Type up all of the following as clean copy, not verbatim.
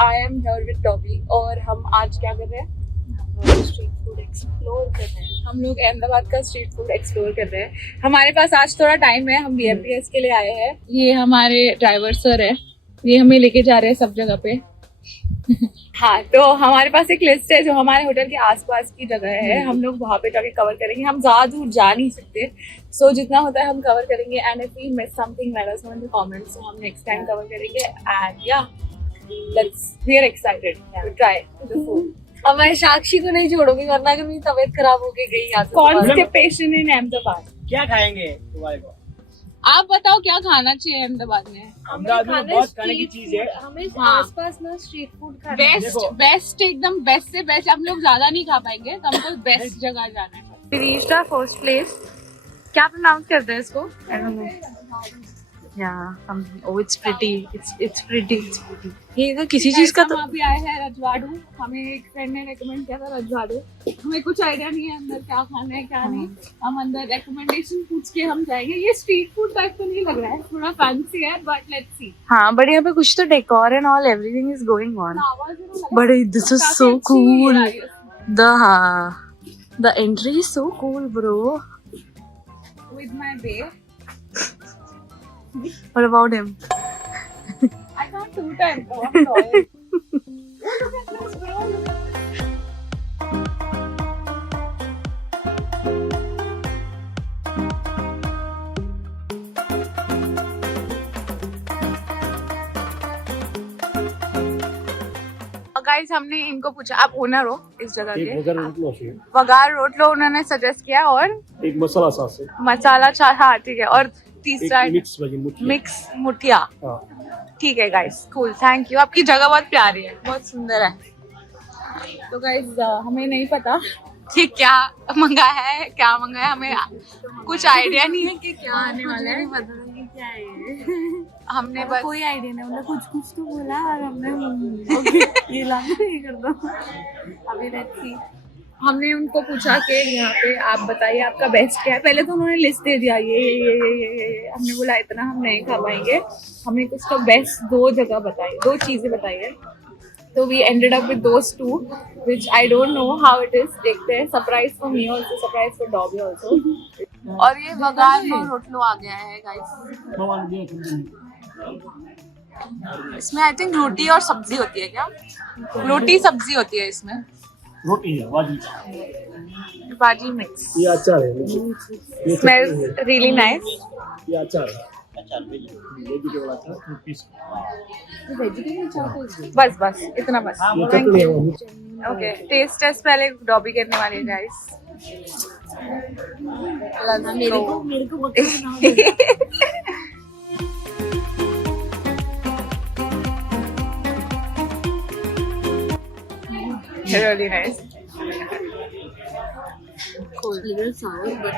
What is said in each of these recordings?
I am here with Toby और हम आज क्या कर रहे हैं? स्ट्रीट फूड एक्सप्लोर कर रहे हैं। हम लोग अहमदाबाद का स्ट्रीट फूड एक्सप्लोर कर रहे हैं। हमारे पास आज थोड़ा टाइम है, हम BMTS के लिए आए हैं। ये हमारे ड्राइवर सर है, ये हमें लेके जा रहे हैं सब जगह पे। हाँ, तो हमारे पास एक लिस्ट है जो हमारे होटल के आसपास की जगह है, हम लोग वहाँ पे जाके कवर करेंगे। हम ज्यादा दूर जा नहीं सकते, सो जितना होता है हम कवर करेंगे। And if we miss something let us know in the comments, so हम नेक्स्ट टाइम कवर करेंगे। And yeah we are excited to try the food. अब मैं साक्षी को नहीं छोड़ूंगी वरना कि मेरी तबीयत खराब होके गई यहाँ से। कॉन्स्टिपेशन इन अहमदाबाद। क्या खाएंगे तुम्हारे को? आप बताओ क्या खाना चाहिए अहमदाबाद में? अहमदाबाद में बहुत खाने की चीज है। हमें हाँ। आसपास ना स्ट्रीट फूड खाना बेस्ट एकदम बेस्ट से बेस्ट। हम लोग ज्यादा नहीं खा पाएंगे, तो हमको बेस्ट जगह जाना है। We reached our first place. क्या प्रोनाउंस करते हैं इसको? I don't know. Yeah, oh it's pretty. It's pretty. ये तो किसी चीज का तो हम अभी आए हैं रजवाड़ू। हमें एक फ्रेंड ने रेकमेंड किया था रजवाड़ू। हमें कुछ आइडिया नहीं है अंदर क्या खाना है क्या नहीं। हम अंदर रेकमेंडेशन पूछ के हम जाएंगे। ये स्ट्रीट फूड टाइप तो नहीं लग रहा है, थोड़ा फैंसी है, बट लेट्स सी। हाँ, बट यहाँ पे कुछ तो decor and all everything is going on. But this is so cool. The entry is so cool bro. With my babe. What about him? I can't do that. Oh, I'm sorry. Look at this, bro. Guys, हमने इनको पूछा, आप ओनर हो इस जगह के? वगार रोटलो उन्होंने सजेस्ट किया, और एक मसाला सॉस है, मसाला चाट। हाँ ठीक है, और तीसरा मिक्स मुठिया। ठीक है गाइस, कूल, थैंक यू। आपकी जगह बहुत प्यारी है, बहुत सुंदर है। तो गाइस हमें नहीं पता कि क्या मंगा है, हमें कुछ आइडिया नहीं है कि क्या आने वाला है। क्या है ये? हमने बस कोई आइडिया नहीं, मतलब कुछ तो बोला और हमने ये लाना नहीं कर दो अभी। Let's see. हमने उनको पूछा कि यहाँ पे आप बताइए आपका बेस्ट क्या है। पहले तो उन्होंने लिस्ट दे दिया, ये। हमने बोला इतना हम नहीं खा पाएंगे, हमें कुछ तो बेस्ट दो जगह बताइए, दो चीजें बताइए। तो we ended up with those two which I don't know how it is. देखते हैं, surprise for me also, surprise for Dobby also. और ये वगार रोटलो आ गया है गाइस। इसमें आई थिंक रोटी और सब्जी होती है। क्या रोटी सब्जी होती है इसमें? रोटी है, भाजी मिक्स। ये अचार है, स्मेल्स रियली नाइस। ये अचार है, वेजिटेबल अचार, पीस। बस इतना बस। ये चटनी है। ओके, टेस्ट टेस्ट पहले डॉबी करने वाले हैं गाइस। मेरे को बकरा really nice. cool. Little sour but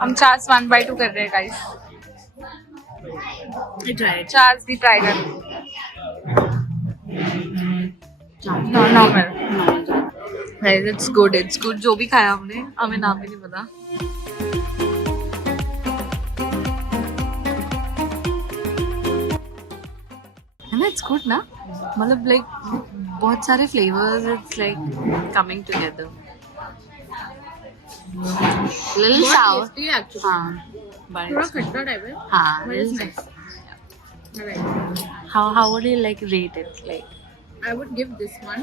हम चार्ज 1/2 कर रहे हैं गाइस। चार्ज भी ट्राई कर। नॉर्मल। इट्स गुड जो भी खाया हमने, हमें नाम भी नहीं पता। है ना, इट्स गुड ना, मतलब लाइक बहुत सारे flavours, it's like coming together. Little sour, हाँ, थोड़ा खट्टा टाइप है। हाँ, how would you like rate it? Like I would give this one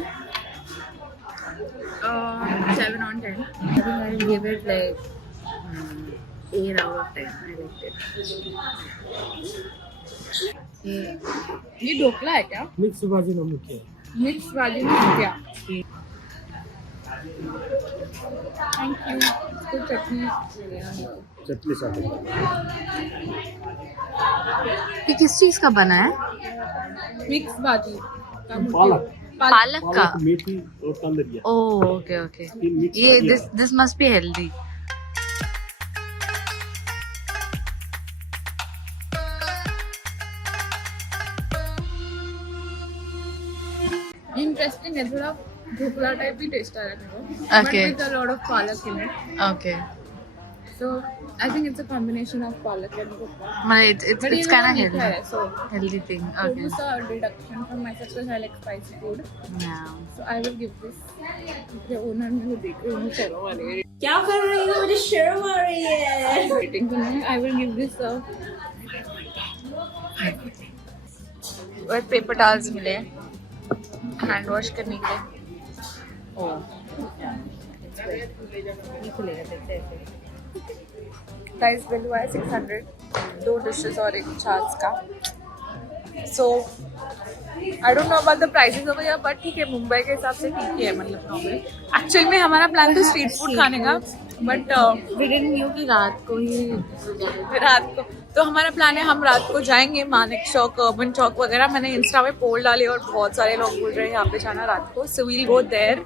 7 on 10. I think I'll give it like 8 out of 10. I liked it. ये ढोकला है क्या? मिक्स भाजी में मुठिया। मिक्स भाजी में क्या? Thank you. इसको चटनी साथ है। ये किस चीज का बना है? मिक्स भाजी पालक का। मेथी और कंदरिया। Oh okay. ये this must be healthy. Interesting है, थोड़ा ढोकला टाइप भी टेस्ट आ रहा है मेरे को। Okay. But with a lot of palak in it. Okay. So I think it's a combination of palak and gupta. But it's kind of healthy. So Healthy thing. Okay. it's a deduction from myself because I like spicy food. Yeah. So I will give this. The owner मेरे को देख रही है शर्म आ रही है. क्या कर रही हो? मुझे शर्म आ रही है. Waiting for me. I will give this a. और पेपर टॉवल्स मिले हैंड वॉश करने के लिए. प्राइस बिल हुआ है 600, 2 डिशेस और एक छाछ का. So I don't know about the prices over here, but ठीक है, मुंबई के हिसाब से ठीक ही है. मतलब नॉर्मल एक्चुअल में हमारा प्लान था स्ट्रीट फूड खाने का, बट We didn't knew कि रात को ही रात को तो हमारा प्लान है हम रात को जाएंगे मानिक चौक, अर्बन चौक वगैरह. मैंने इंस्टा में पोल डाली और बहुत सारे लोग बोल रहे हैं यहाँ पे जाना रात को. So we'll go there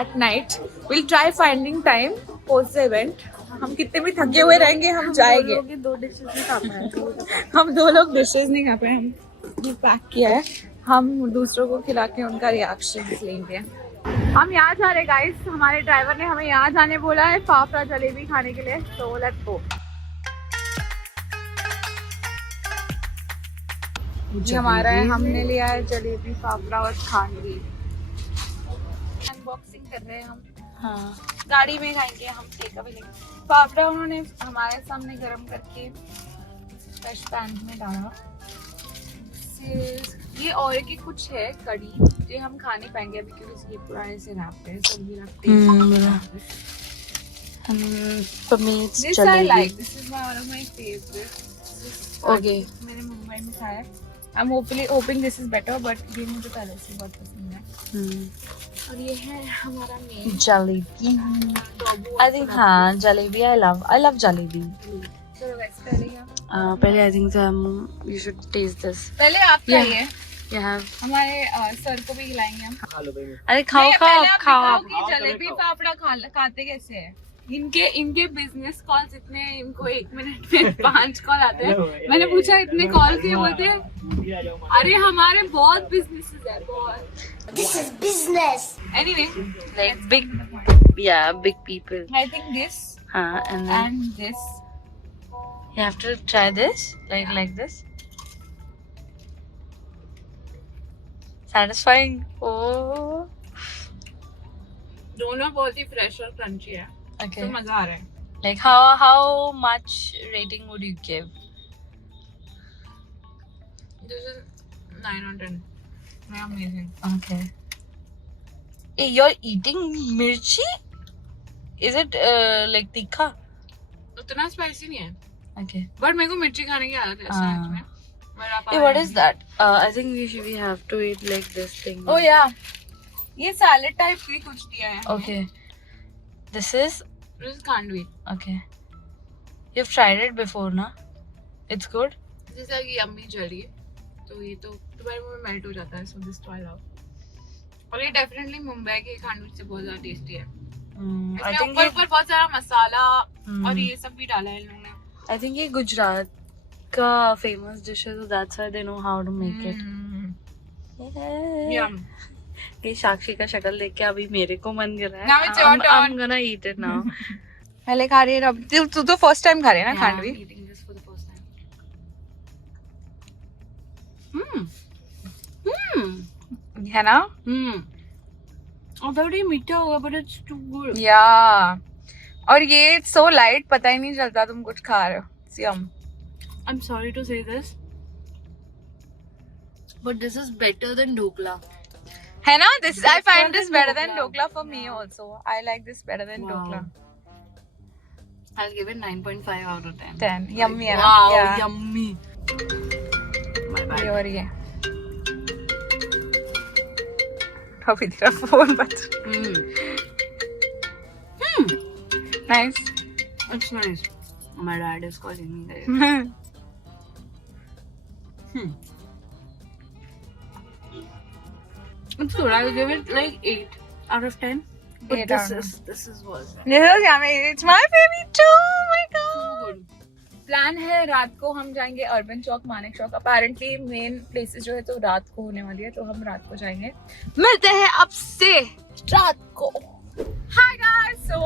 at night. We'll try finding time post the event. हम कितने भी थके हुए रहेंगे हम जाएंगे. 2 डिशेस नहीं खा पाए. हम 2 लोग डिशेस नहीं खा पाए. हम पैक किया है, हम दूसरों को खिला के उनका रिएक्शन लेंगे. हम यहाँ जा रहे गाइस. हमारे ड्राइवर ने हमें यहाँ जाने बोला है फाफड़ा जलेबी खाने के लिए. So let's go. ये हमारा है, हमने लिया है जलेबी, फाफड़ा और खांडवी. अनबॉक्सिंग कर रहे हैं हम. हाँ. गाड़ी में खाएंगे हम. टेक अवे लेंगे. फाफड़ा उन्होंने हमारे सामने गरम करके फ्रेश पैन में डाला. ये और की कुछ है कड़ी जो हम खा नहीं पाएंगे अभी क्योंकि ये पुराने से रैप है. सब ये This I like. This is one of my favorites. Okay. मैंने मुंबई में खाया है. I'm hoping this is better, but ये मुझे पहले से बहुत पसंद है. और ये है हमारा मेन जलेबी. I think हाँ जलेबी. I love jalebi. चलो वैसे पहले क्या? पहले I think you should taste this. पहले आप खाइए. You have. हमारे सर को भी खिलाएंगे हम. अरे खाओ खाओ. जलेबी फाफड़ा खाते कैसे है? इनके बिजनेस कॉल्स इतने, इनको 1 मिनट में 5 कॉल आते हैं. मैंने पूछा इतने कॉल क्यों बोलते हैं? अरे हमारे बहुत बिजनेसेस है बहुत. This is business. Anyway, like big people. I think this And then and this. you have to try this like this. Satisfying. Oh. दोनों बहुत ही फ्रेश और क्रंची है. Okay. तो मजा आ रहा है. Like how much rating would you give? This is 9 on 10. Amazing. Okay. Hey, you're eating mirchi? Is it like tikha? उतना स्पाइसी नहीं है. Okay. बट मेरे को मिर्ची खाने की आदत है सच में. Hey, what is that? I think we have to eat like this thing. Oh yeah. ये सैलेड टाइप की कुछ दिया है. Okay. This is khandvi. okay. You've tried it before, na? It's good. This is like yummy jelly. तो ये तो तुम्हारे मुंह में मेल्ट हो जाता है. So this to I love. और ये डेफिनेटली मुंबई के खांडवी से बहुत ज्यादा टेस्टी है. I think ऊपर बहुत सारा मसाला और ये सब भी डाला है इन लोगों ने. I think ये गुजरात का famous dish है, so that's why they know how to make it. Yum. ये साक्षी का शक्ल देख के अभी मेरे को मन कर रहा है. Now it's your turn. I'm gonna eat it now. पहले खा रही है अब. तू तो फर्स्ट टाइम खा रही है ना khandvi. I'm eating this for the first time. है ना. I thought ये मीठा होगा, but it's too good. या और ये सो लाइट, पता ही नहीं चलता तुम कुछ खा रहे हो. Yum. I'm sorry to say this, but this is better than dhokla. है ना. This I find this better than dokla for me also. I like this better than Wow. dokla. I'll give it 9.5 out of 10. 10. Yummy है ना. Wow, Yeah. yummy. My bad. ये और ये. अभी तेरा फोन बच. Nice. It's nice. My dad is calling me guys. It's good. I will give it like 8 out of 10. But 8 this out of is worse. This is yummy. It's my favorite too. Oh my god. So good. Plan है रात को हम जाएंगे अर्बन चौक, मानिक चौक. Apparently main places जो है तो रात को होने वाली है, तो हम रात को जाएंगे. मिलते हैं अब से रात को. हाय गाइस, सो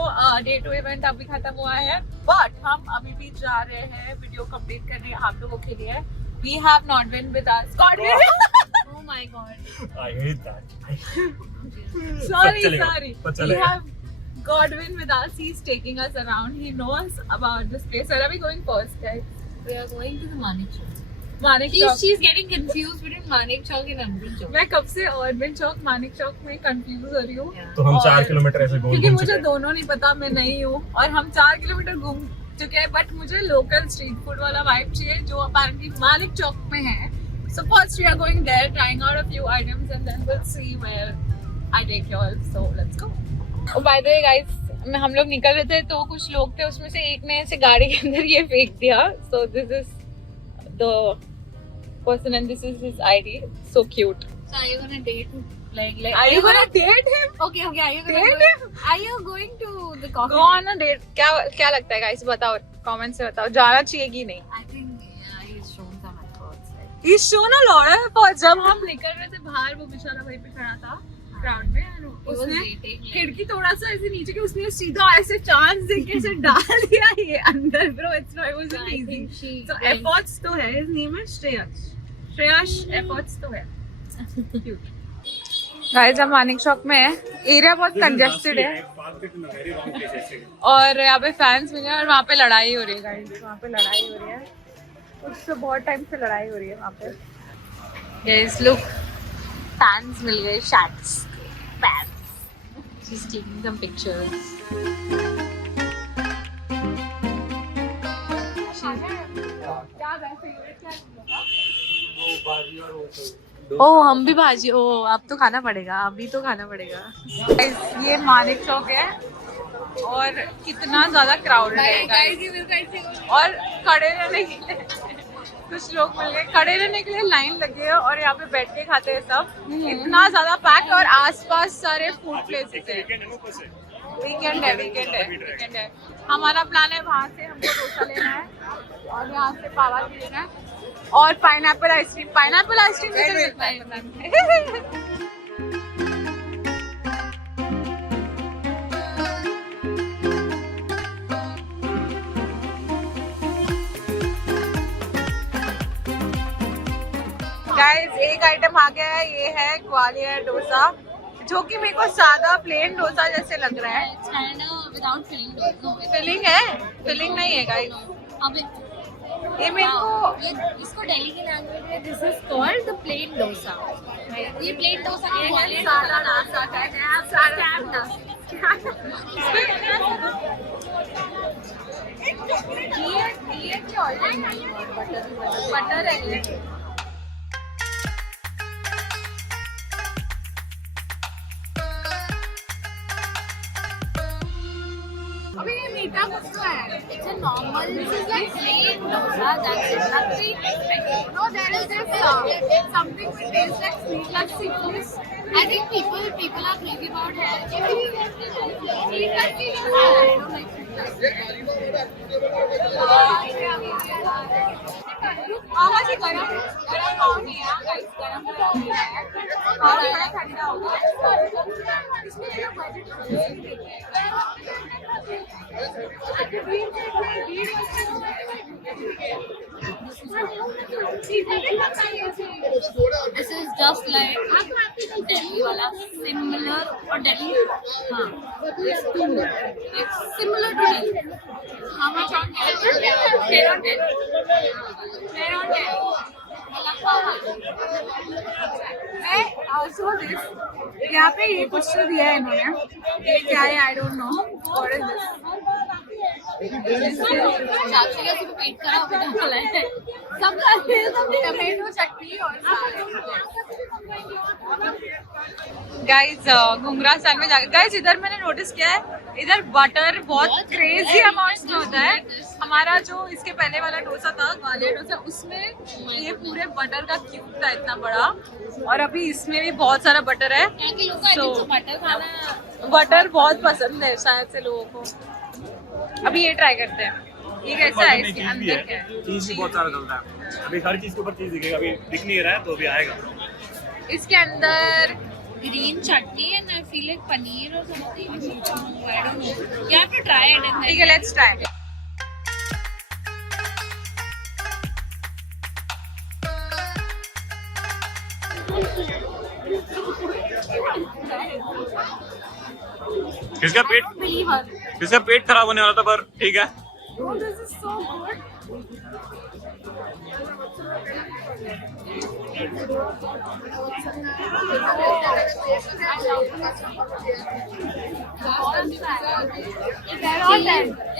डे 2 इवेंट अभी खत्म हुआ है, बट हम अभी भी जा रहे हैं वीडियो कंप्लीट करने आप लोगों के लिए. We have not been with us. Godwin. Oh my god. I hate that. Sorry. We have Godwin with us. He's taking us around. He knows about this place. Where are we going first, guys? We are going to the Manik Chowk. Manik Chowk. She's getting confused between Manik Chowk and Amrit Chowk. मैं कब से अर्बन चौक मानिक चौक में कंफ्यूज हो रही हूँ. तो हम 4 किलोमीटर ऐसे घूम क्योंकि घूम मुझे चुके हैं. दोनों नहीं पता, मैं नहीं हूँ, और हम 4 किलोमीटर घूम चुके हैं, बट मुझे लोकल स्ट्रीट फूड वाला वाइब चाहिए जो अपेरेंटली मानिक चौक में है. So first we are going there, trying out a few items, and then we'll see where I take you all. So let's go. Oh, by the way, guys, हम लोग निकल रहे थे तो कुछ लोग थे, उसमें से एक ने ऐसे गाड़ी के अंदर ये फेंक दिया. So this is the person and this is his ID. So cute. So are you gonna date him? Like Are you gonna date him? Okay, are you gonna Date him? Are you going to the coffee? Go on a date. क्या लगता है guys? बताओ, comment से बताओ, जाना चाहिए कि नहीं? I think he's shown some efforts. Like. He's shown a lot of effort. जब हम निकल रहे थे बाहर, वो बेचारा वहीं पे खड़ा था क्राउड में, और उसने खिड़की थोड़ा सा ऐसे नीचे की, उसने सीधा ऐसे चांस देके ऐसे डाल दिया ये अंदर. Bro, it wasn't easy. So efforts तो है. His name is Shreyas. efforts तो है. Cute. गाइस, हम मानिक चौक में है. एरिया बहुत कंजेस्टेड है और यहाँ पे फैंस मिले और वहाँ पे लड़ाई हो रही है. गाइस, वहाँ पे लड़ाई हो रही है, उससे बहुत टाइम से लड़ाई हो रही है वहाँ पे. गाइस लुक, फैंस मिल गए. शैट्स fans. She's taking some pictures. ओ, हम भी भाजी. ओ, अब तो खाना पड़ेगा, अभी तो खाना पड़ेगा. ये मानिक चौक है और कितना ज्यादा क्राउडेड है और खड़े रहने के लिए कुछ लोग मिल गए. खड़े रहने के लिए लाइन लगी है और यहाँ पे बैठ के खाते हैं सब. इतना ज्यादा पैक और आसपास सारे फूड प्लेसेस है. वीकेंड है. हमारा प्लान है वहाँ से हमको डोसा लेना है और यहाँ से पावा भी लेना है और पाइनएप्पल आइसक्रीम. पाइनएप्पल आइसक्रीम किधर मिलता है? गाइस, एक आइटम आ गया है. ये है ग्वालियर डोसा, जो कि मेरे को सादा प्लेन डोसा जैसे लग रहा है. फिलिंग है? फिलिंग नहीं है गाइस. ये मेरे को इसको दिल्ली की लैंग्वेज में this is called the plain dosa. ये प्लेन डोसा का ये सादा डोसा है. बटर है ये. अभी ये मीठा कुछ तो है. It's a normal, this is like plain dosa, that's it, nothing special. No, there is this something which tastes like sweet lassi juice. I think people are crazy about hair. Sweet lassi juice. I don't like sweet lassi. आवाज ही गरम पाव नहीं है गाइस. गरम पाव नहीं है, पाव थोड़ा ठंडा हो गया. इसमें जो This is just like Delhi wala, similar or Delhi, it's similar to Delhi. how much on 10 on 10? 10 on 10. Also this, यहाँ पे ये कुछ तो दिया है इन्होंने. ये क्या है? I don't know. What is this? साक्षी का सिर्फ पेट खराब होने वाला है. सब टमेटो चटनी और गाइस, घुंगरा स्टाइल में जाकर गाइस, इधर मैंने नोटिस किया है, इधर बटर बहुत क्रेजी अमाउंट्स में होता है. हमारा जो इसके पहले वाला डोसा था, ग्वालियर डोसा, उसमें ये पूरे बटर का क्यूब था इतना बड़ा, और अभी इसमें भी बहुत सारा बटर है. बटर बहुत पसंद है शायद से लोगों को. अभी ये ट्राई करते हैं. ये कैसा है? इसके अंदर क्या है? चीज भी बहुत सारा डलता है. अभी हर चीज के ऊपर चीज दिखेगा. अभी दिख नहीं रहा है तो अभी आएगा. इसके अंदर green chutney and I feel like paneer or something. I don't know. You have to try it and then. Okay, let's try. किसका पेट Believe her. किसका पेट खराब होने वाला था पर ठीक है. Oh, this is so good.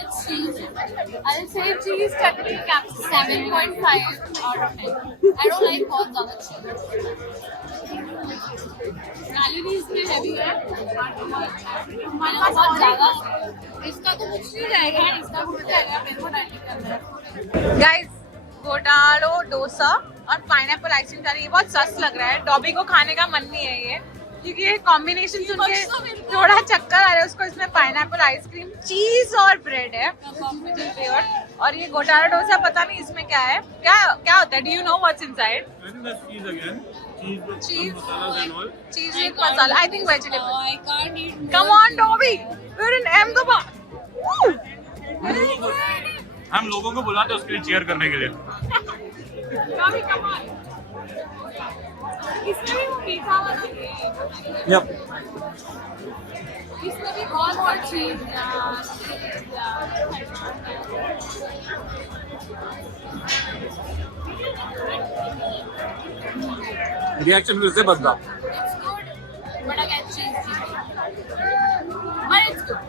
It's cheese. I'll say cheese chutney cap 7.5 out of 10. I don't like बहुत ज़्यादा cheese. Calories में heavy है. हमारे पास बहुत ज़्यादा. इसका तो कुछ नहीं जाएगा. इसका कुछ जाएगा. मेरे को डाइटिंग करना है. गाइस, घोटालो डोसा और पाइनएप्पल आइसक्रीम खा रही है. ये बहुत सस्त लग रहा है. डॉबी को खाने का मन नहीं है ये, क्योंकि ये कॉम्बिनेशन सुन के थोड़ा चक्कर आ रहा है उसको. इसमें पाइनएप्पल आइसक्रीम, चीज और ब्रेड है और ये घोटाला डोसा पता नहीं इसमें क्या है. क्या क्या होता है? Do you know what's inside? Cheese with masala. I think vegetable. I can't eat. Come on Dobby, we are in Ahmedabad. हम लोगों को बुलाते हैं उसके लिए चीयर करने के लिए. Dobby come on. इसमें भी वो मीठा वाला है. यप. इसमें भी बहुत चीज. रिएक्शन फिर से बदला. It's good, but again cheese. But it's good.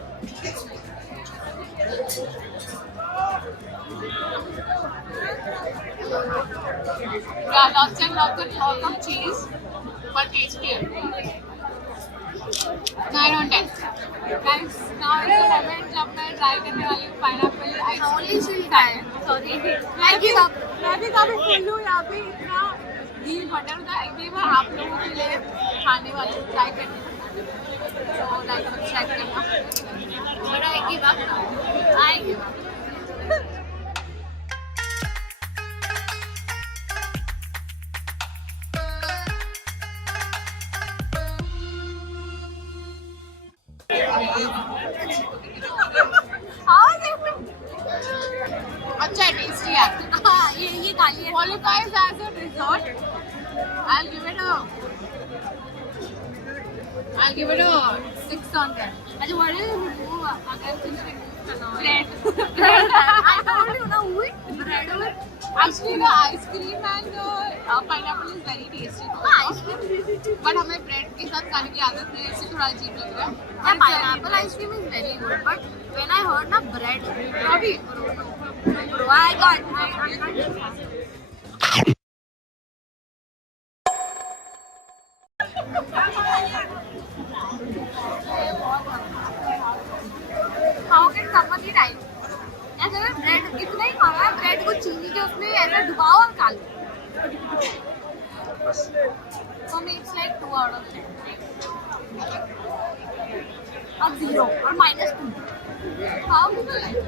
Yeah, lots and lots of cheese, but tastier. 9 on 10. Guys, now is the moment जब मैं try करने वाली हूँ pineapple ice cream. Only she tried. Sorry. मैं भी काफी फुल हूँ. यहाँ पे इतना घी बटर था. एक्चुअली मैं आप लोगों के लिए खाने वाली हूँ, ट्राई करने. तो लाइक सब्सक्राइब करना. But I give up now. I give up. अच्छा है, टेस्टी है. हाँ, ये खाली है. Qualifies as a dessert. I'll give it a 6 on 10. अच्छा, what is it? अगर कुछ remove करना हो. Bread. I told you ना, wheat, bread और Actually, the ice cream and pineapple is very tasty. ice cream. But हमें bread के साथ खाने की आदत नहीं है, इससे थोड़ा अजीब लग रहा है. Yeah, pineapple ice cream is very good, but when I heard na bread, bro, I got. How can someone eat ice? ऐसे में ब्रेड इतना ही खाना है. ब्रेड को चीनी के उसमें ऐसे डुबाओ और खा लो. For me, it's like 2 out of 10. Or 0 or -2. How do you like it?